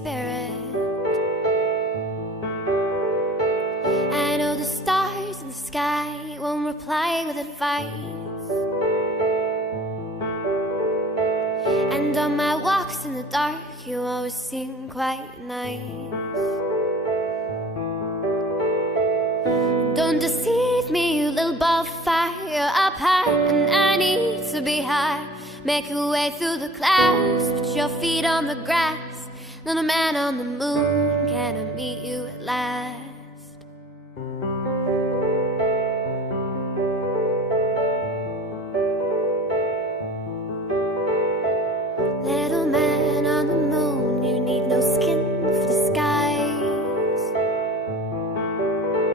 spirit. I know the stars in the sky won't reply with advice, and on my walks in the dark you always seem quite nice. Don't deceive me, you little ball of fire, up high and I need to be high. Make your way through the clouds, put your feet on the grass. Little man on the moon, can I meet you at last?